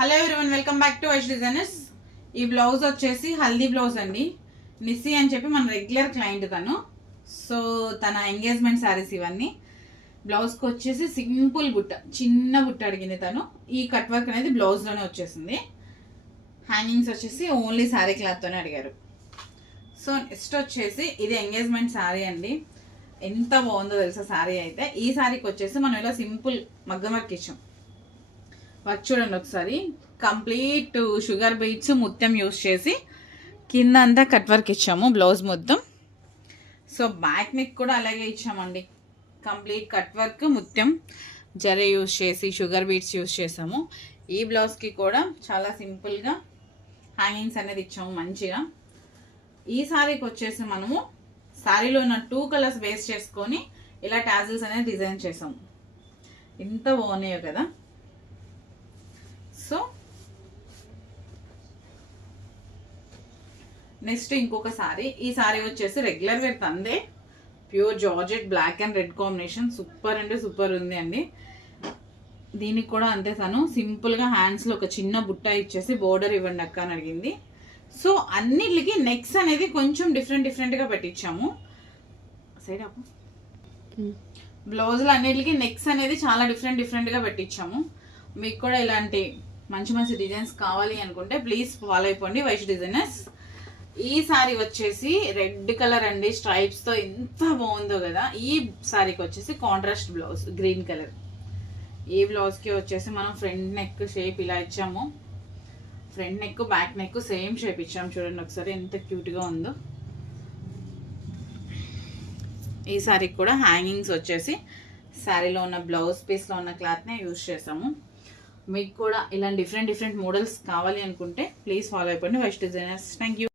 Hello everyone, welcome back to Vaish designers. ఈ blouse వచ్చేసి haldi blouse అండి. నిస్సి అని చెప్పి మన రెగ్యులర్ క్లయింట్ తను. సో తన ఎంగేజ్మెంట్ శారీస్ ఇవన్నీ. బ్లౌజ్కి వచ్చేసి సింపుల్ బుట్ట, చిన్న బుట్ట అడిగింది తను. ఈ కట్ వర్క్ అనేది బ్లౌజ్లోనే వచ్చేసింది. హ్యాంగింగ్స్ వచ్చేసి ఓన్లీ శారీ క్లాత్తోనే అడిగారు. సో నెక్స్ట్ వచ్చేసి ఇది ఎంగేజ్మెంట్ శారీ అండి. ఎంత బాగుందో తెలుసా శారీ అయితే. ఈ శారీకి వచ్చేసి మనం ఇలా సింపుల్ మగ్గం వర్క్ ఇచ్చాం. వర్క్ చూడండి ఒకసారి. కంప్లీట్ షుగర్ బీట్స్ ముత్యం యూస్ చేసి కింద అంతా కట్ వర్క్ ఇచ్చాము బ్లౌజ్ మొత్తం. సో బ్యాక్ నెక్ కూడా అలాగే ఇచ్చామండి. కంప్లీట్ కట్ వర్క్ ముత్యం జరీ యూస్ చేసి షుగర్ బీట్స్ యూస్ చేసాము. ఈ బ్లౌజ్కి కూడా చాలా సింపుల్గా హ్యాంగింగ్స్ అనేది ఇచ్చాము మంచిగా. ఈ శారీకి వచ్చేసి మనము శారీలో ఉన్న 2 కలర్స్ బేస్ చేసుకొని ఇలా టాజిల్స్ అనేది డిజైన్ చేసాము. ఎంత బాగున్నాయో కదా. సో నెక్స్ట్ ఇంకొక సారీ. ఈ సారీ వచ్చేసి రెగ్యులర్ వేర్ తందే, pure georgette black and red combination. Super అంటే సూపర్ ఉంది అండి. దీనికి కూడా అంతే, తను సింపుల్గా హ్యాండ్స్లో ఒక చిన్న బుట్ట ఇచ్చేసి బోర్డర్ ఇవ్వండి అక్క అని అడిగింది. సో అన్నిటికి నెక్స్ అనేది కొంచెం డిఫరెంట్గా పెట్టించాము. సైడ్ అప్పు బ్లౌజులు అన్నిటికి నెక్స్ అనేది చాలా డిఫరెంట్గా పెట్టించాము. మీకు కూడా ఇలాంటి మంచి డిజైన్స్ కావాలి అనుకుంటే ప్లీజ్ ఫాలో అయిపోండి వైష్ డిజైనర్స్. ఈ సారీ వచ్చేసి రెడ్ కలర్ అండి, స్ట్రైప్స్తో ఎంత బాగుందో కదా. ఈ సారీకి వచ్చేసి కాంట్రాస్ట్ బ్లౌజ్ గ్రీన్ కలర్. ఈ బ్లౌజ్కి వచ్చేసి మనం ఫ్రంట్ నెక్ షేప్ ఇలా ఇచ్చాము. Front neck back neck same shape ఇచ్చాము. చూడండి ఒకసారి ఎంత క్యూట్గా ఉందో. ఈ సారీకి కూడా హ్యాంగింగ్స్ వచ్చేసి శారీలో ఉన్న బ్లౌజ్ పీస్లో ఉన్న క్లాత్నే యూజ్ చేసాము. మీకు కూడా ఇలాంటి డిఫరెంట్ మోడల్స్ కావాలి అనుకుంటే ప్లీజ్ ఫాలో అయిపోండి వైష్ డిజైనర్స్. Thank you.